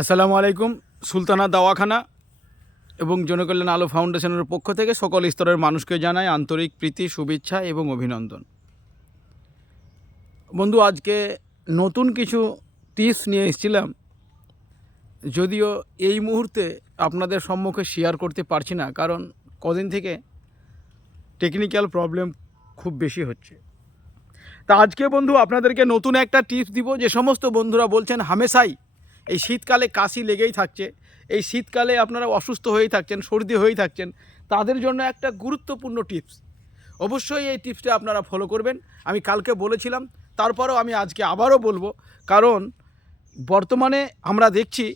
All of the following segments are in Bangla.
আসসালামু আলাইকুম, সুলতানা দাওয়াখানা এবং জনকল্যাণ আলো ফাউন্ডেশনের পক্ষ থেকে সকল স্তরের মানুষকে জানায় আন্তরিক প্রীতি, শুভেচ্ছা এবং অভিনন্দন। বন্ধু, আজকে নতুন কিছু টিপস নিয়ে এসেছিলাম, যদিও এই মুহূর্তে আপনাদের সম্মুখে শেয়ার করতে পারছি না, কারণ কদিন থেকে টেকনিক্যাল প্রবলেম খুব বেশি হচ্ছে। তা আজকে বন্ধু, আপনাদেরকে নতুন একটা টিপস দিব, যে সমস্ত বন্ধুরা বলছেন, হামেশাই এই শীতকালে কাশি লেগেই থাকছে। এই শীতকালে আপনারা অসুস্থ হয়েই থাকছেন, সর্দি হয়েই থাকছেন, তাদের জন্য একটা গুরুত্বপূর্ণ টিপস। অবশ্যই এই টিপসটা আপনারা ফলো করবেন। আমি কালকে বলেছিলাম, তারপরেও আমি আজকে আবারও বলব, কারণ বর্তমানে আমরা দেখছি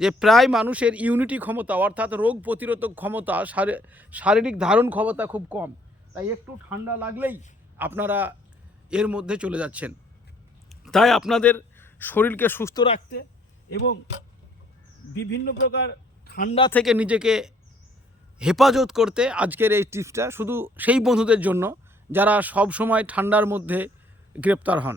যে প্রায় মানুষের ইউনিটি ক্ষমতা, অর্থাৎ রোগ প্রতিরোধক ক্ষমতা শারীরিক ধারণ ক্ষমতা খুব কম। তাই একটু ঠান্ডা লাগলেই আপনারা এর মধ্যে চলে যাচ্ছেন। তাই আপনাদের শরীরকে সুস্থ রাখতে এবং বিভিন্ন প্রকার ঠান্ডা থেকে নিজেকে হেফাজত করতে আজকের এই টিপসটা শুধু সেই বন্ধুদের জন্য যারা সব সময় ঠান্ডার মধ্যে গ্রেপ্তার হন।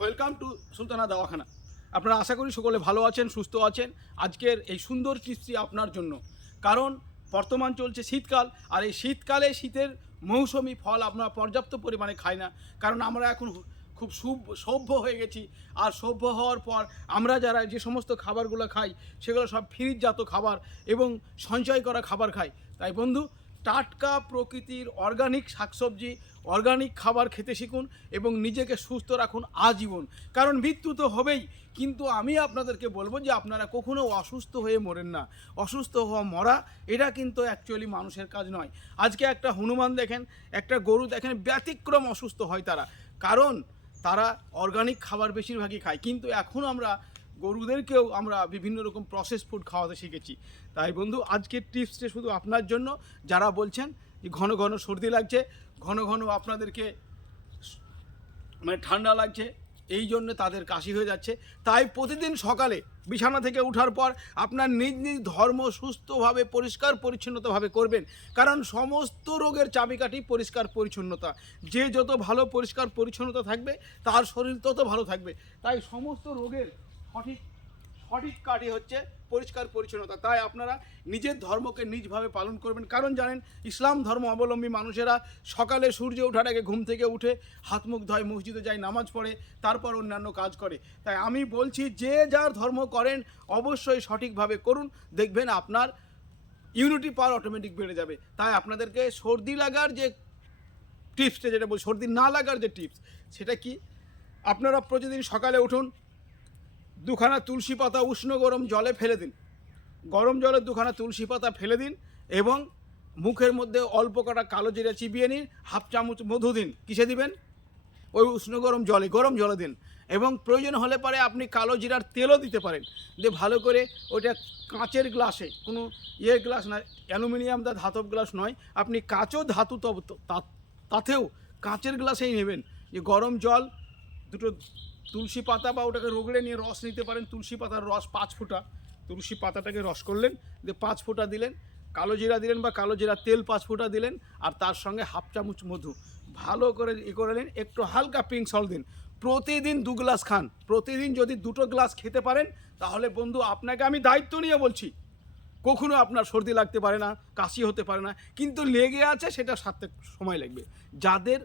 Welcome to Sultana Dawakhana. আপনারা আশা করি সকলে ভালো আছেন, সুস্থ আছেন। আজকের এই সুন্দর টিপসটি আপনার জন্য। কারণ বর্তমান চলছে শীতকাল, আর এই শীতকালে শীতের মৌসুমি ফল আমরা পর্যাপ্ত পরিমাণে খাই না। কারণ আমরা এখন খুব সভ্য হয়ে গেছি। আর সভ্য হওয়ার পর আমরা যারা যে সমস্ত খাবারগুলো খাই, সেগুলো সব ফ্রিজজাত খাবার এবং সঞ্চয় করা খাবার খাই। তাই বন্ধু টাটকা প্রকৃতির অর্গানিক শাকসবজি অর্গানিক খাবার খেতে শিখুন এবং নিজেকে সুস্থ রাখুন আজীবন। কারণ মৃত্যু তো হবেই, কিন্তু আমি আপনাদেরকে বলব যে আপনারা কখনো অসুস্থ হয়ে মরেন না। অসুস্থ হওয়া মরা, এটা কিন্তু অ্যাকচুয়ালি মানুষের কাজ নয়। আজকে একটা হনুমান দেখেন, একটা গরু দেখেন, ব্যতিক্রম অসুস্থ হয় তারা। কারণ তারা অর্গানিক খাবার বেশিরভাগই খায়। কিন্তু এখন আমরা গরুদেরকেও আমরা বিভিন্ন রকম প্রসেস ফুড খাওয়াতে শিখেছি। তাই বন্ধু, আজকের টিপসটা শুধু আপনার জন্য। যারা বলছেন যে ঘন ঘন সর্দি লাগছে, ঘন ঘন আপনাদেরকে মানে ঠান্ডা লাগছে, এই জন্য তাদের কাশি হয়ে যাচ্ছে। তাই প্রতিদিন সকালে বিছানা থেকে ওঠার পর আপনার নিজ নিজ ধর্ম সুস্থভাবে, পরিষ্কার, পরিচ্ছন্নতাভাবে করবেন। কারণ সমস্ত রোগের চাবিকাঠি পরিষ্কার, পরিচ্ছন্নতা। যে যত ভালো পরিষ্কার, পরিচ্ছন্নতা থাকবে, তার শরীর তত ভালো থাকবে। তাই সমস্ত রোগের সঠিক সঠিক কাঠি হচ্ছে পরিষ্কার পরিচ্ছন্নতা। তাই আপনারা নিজের ধর্মকে নিজভাবে পালন করবেন। কারণ জানেন, ইসলাম ধর্ম অবলম্বী মানুষেরা সকালে সূর্য ওঠার আগে ঘুম থেকে উঠে হাত মুখ ধয়, মসজিদে যায়, নামাজ পড়ে, তারপর অন্যান্য কাজ করে। তাই আমি বলছি, যে যার ধর্ম করেন, অবশ্যই সঠিকভাবে করুন। দেখবেন আপনার ইউনিটি পাওয়ার অটোমেটিক বেড়ে যাবে। তাই আপনাদেরকে সর্দি লাগার যে টিপসটা, যেটা বল সর্দি না লাগার যে টিপস, সেটা কি? আপনারা প্রতিদিন সকালে উঠুন দুখানা তুলসী পাতা উষ্ণ গরম জলে ফেলে দিন। গরম জলে দুখানা তুলসী পাতা ফেলে দিন এবং মুখের মধ্যে অল্প কটা কালো জিরা চিবিয়ে নিন, হাফ চামচ মধু দিন। কিসে দিবেন? ওই উষ্ণ গরম জলে গরম জলে দিন। এবং প্রয়োজন হলে পরে আপনি কালো জিরার তেলও দিতে পারেন। দিয়ে ভালো করে ওইটা কাঁচের গ্লাসে, কোনো ইয়ের গ্লাস না, অ্যালুমিনিয়াম বা ধাতব গ্লাস নয়, আপনি কাঁচও ধাতু তাতেও কাঁচের গ্লাসেই নেবেন। যে গরম জল, দুটো তুলসী পাতা বা ওটাকে রোগড়ে নিয়ে রস নিতে পারেন। তুলসী পাতার রস পাঁচ ফোঁটা। তুলসী পাতাটাকে রস করলেন, দিয়ে পাঁচ ফোঁটা দিলেন। কালো জিরা দিলেন বা কালো জিরা তেল পাঁচ ফোঁটা দিলেন আর তার সঙ্গে হাফ চামচ মধু। ভালো করে ই করে নিন, একটু হালকা পিঙ্ক সল্ট দিন। প্রতিদিন দু গ্লাস খান। প্রতিদিন যদি দুটো গ্লাস খেতে পারেন, তাহলে বন্ধু আপনাকে আমি দায়িত্ব নিয়ে বলছি, কখনো আপনার সর্দি লাগতে পারে না, কাশি হতে পারে না, কিন্তু লেগে আছে সেটা সারতে সময় লাগবে। যাদের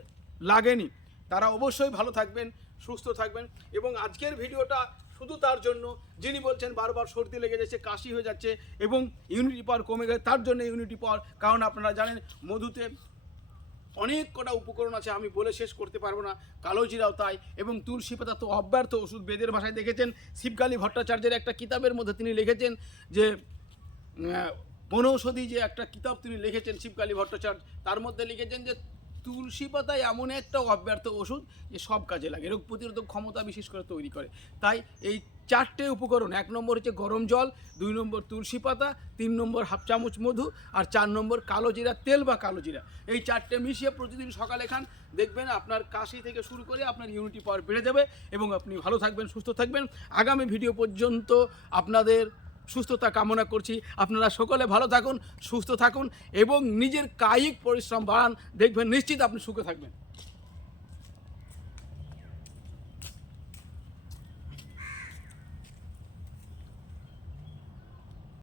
লাগেনি, তারা অবশ্যই ভালো থাকবেন। সুস্থ থাকবেন। এবং আজকের ভিডিওটা শুধু তার জন্য, যিনি বলছেন বারবার সর্দি লেগে যাচ্ছে, কাশি হয়ে যাচ্ছে, এবং ইউনিটি পাওয়ার কমে গেছে, তার জন্য ইউনিটি পাওয়ার কারণ আপনারা জানেন, মধুতে অনেক কটা উপকরণ আছে, আমি বলে শেষ করতে পারব না কালো জিরাও তাই, এবং তুলসী পাতা তো অব্যর্থ ওষুধ বেদের ভাষায় দেখেছেন, শিবকালী ভট্টাচার্যের একটা কিতাবের মধ্যে তিনি লিখেছেন যে বনৌষধি যে একটা কিতাব তিনি লিখেছেন শিবকালী ভট্টাচার্য, তার মধ্যে লিখেছেন যে তুলসী পাতা এমন একটা অব্যর্থ ওষুধ যে সব কাজে লাগে। রোগ প্রতিরোধক ক্ষমতা বিশেষ করে তৈরি করে। তাই এই চারটে উপকরণ, এক নম্বর হচ্ছে গরম জল, দুই নম্বর তুলসী পাতা, তিন নম্বর হাফ চামচ মধু আর চার নম্বর কালো জিরা, তেল বা কালো জিরা। এই চারটে মিশিয়ে প্রতিদিন সকালে খান। দেখবেন আপনার কাশি থেকে শুরু করে আপনার ইউনিটি পাওয়ার বেড়ে যাবে এবং আপনি ভালো থাকবেন, সুস্থ থাকবেন। আগামী ভিডিও পর্যন্ত আপনাদের সুস্থতা কামনা করছি। আপনারা সকলে ভালো থাকুন, সুস্থ থাকুন এবং নিজের কায়িক পরিশ্রম বাড়ান। দেখবেন নিশ্চিত আপনি সুখে থাকবেন।